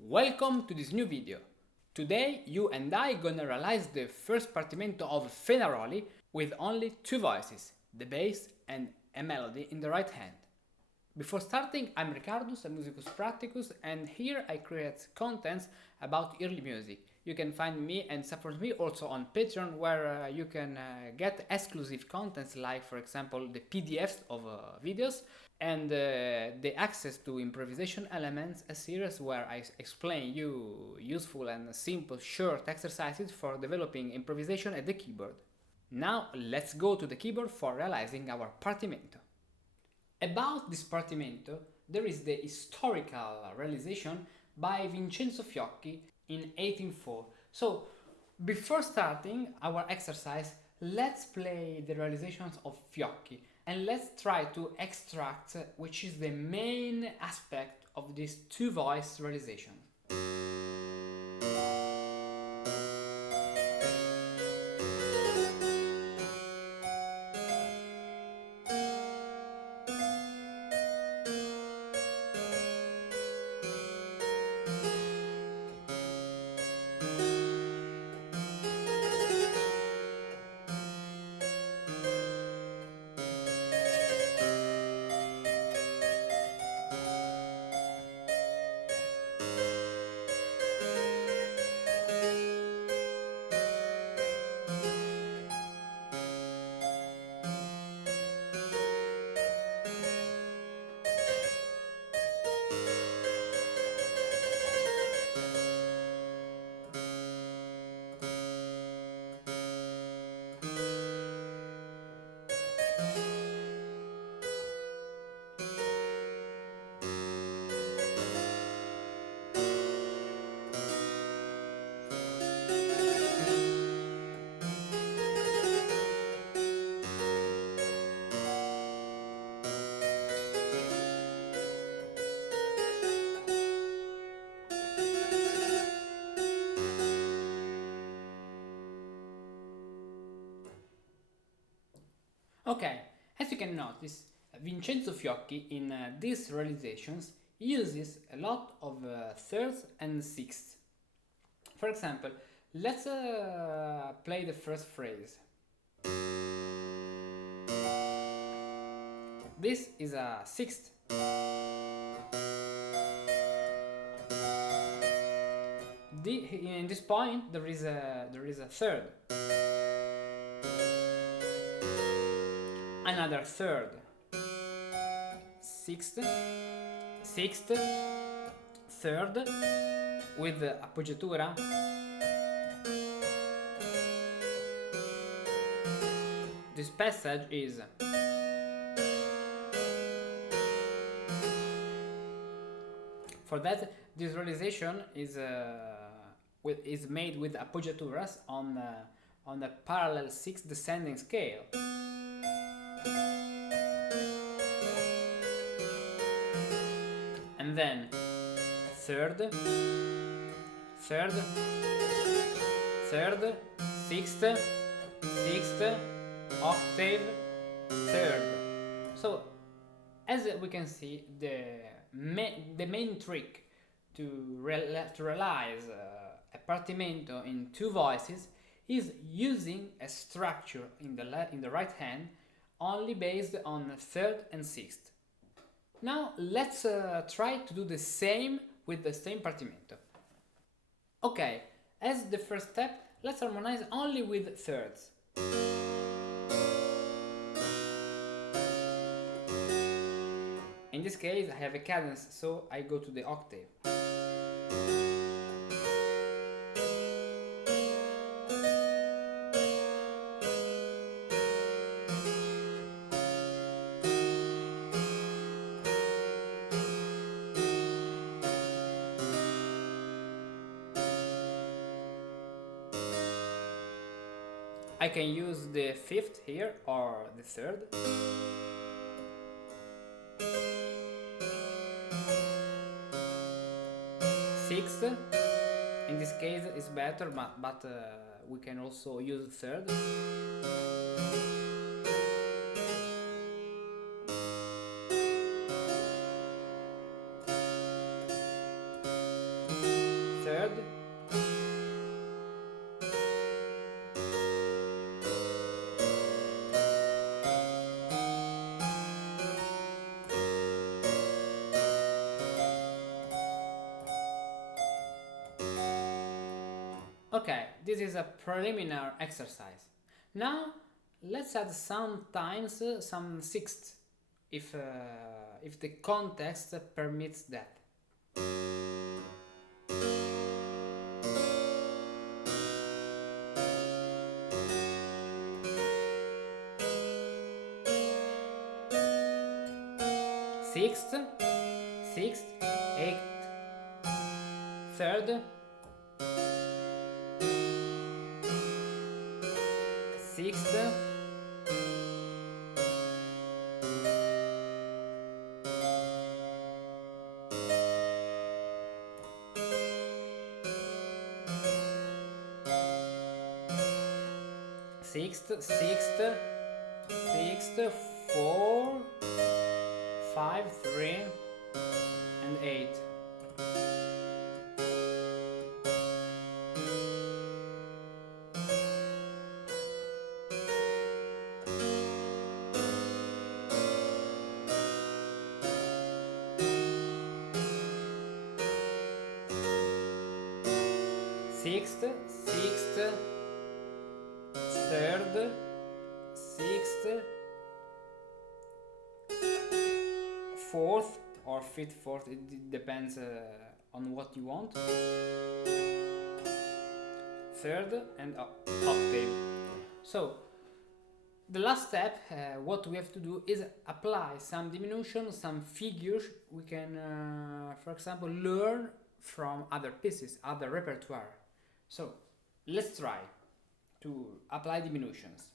Welcome to this new video. Today you and I gonna realize the first partimento of Fenaroli with only two voices, the bass and a melody in the right hand. Before starting, I'm Ricardus, a musicus practicus, and here I create contents about early music. You can find me and support me also on Patreon, where you can get exclusive contents like, for example, the PDFs of videos and the access to improvisation elements, a series where I explain you useful and simple short exercises for developing improvisation at the keyboard. Now let's go to the keyboard for realizing our partimento. About this partimento, there is the historical realization by Vincenzo Fiochi in 1804. So, before starting our exercise, let's play the realizations of Fiochi and let's try to extract which is the main aspect of this two-voice realization. Okay, as you can notice, Vincenzo Fiochi in these realizations uses a lot of thirds and sixths. For example, let's play the first phrase. This is a sixth. In this point there is a third. Another third, sixth, third with appoggiatura, this passage is for that this realization is made with appoggiaturas on the parallel sixth descending scale. And then third, sixth, octave, third. So as we can see, the main trick to realize a partimento in two voices is using a structure in the right hand only based on third and sixth. Now let's try to do the same with the same partimento. Okay, as the first step, let's harmonize only with thirds. In this case, I have a cadence, so I go to the octave. I can use the fifth here or the third. Sixth, in this case is better, but we can also use third. third, okay, this is a preliminary exercise. Now let's add sometimes some sixths if the context permits that. Sixth, sixth, eighth, third, sixth, sixth, sixth, sixth, 4, 5, 3, and 8. Sixth, sixth, third, sixth, fourth or fifth, fourth, it depends on what you want. Third and octave. So the last step, what we have to do is apply some diminution, some figures we can, for example, learn from other pieces, other repertoire. So let's try to apply diminutions.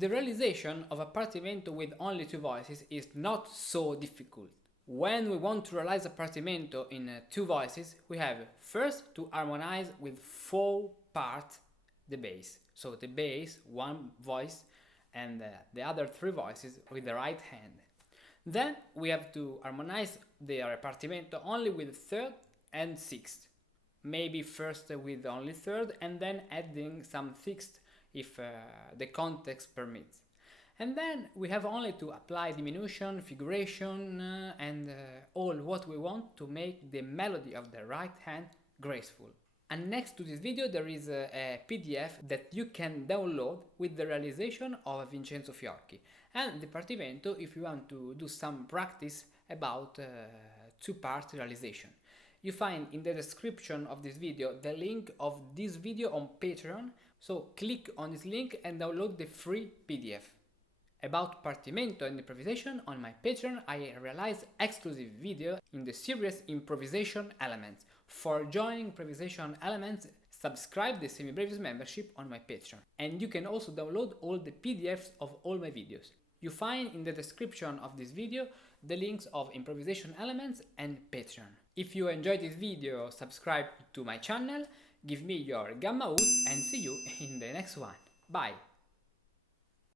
The realization of a Partimento with only 2 voices is not so difficult. When we want to realize a Partimento in 2 voices, we have first to harmonize with 4 parts the bass. So the bass, 1 voice, and the other 3 voices with the right hand. Then we have to harmonize the Partimento only with 3rd and 6th. Maybe first with only 3rd and then adding some 6th if the context permits. And then we have only to apply diminution, figuration, and all what we want to make the melody of the right hand graceful. And next to this video there is a PDF that you can download with the realization of Vincenzo Fiochi and the Partimento if you want to do some practice about 2-part realization. You find in the description of this video the link of this video on Patreon, so click on this link and download the free PDF. About Partimento and improvisation, on my Patreon I realize exclusive video in the series Improvisation Elements. For joining Improvisation Elements, subscribe the Semi-Brevis membership on my Patreon. And you can also download all the PDFs of all my videos. You find in the description of this video the links of Improvisation Elements and Patreon. If you enjoyed this video, subscribe to my channel, give me your gamma out and see you in the next one. Bye!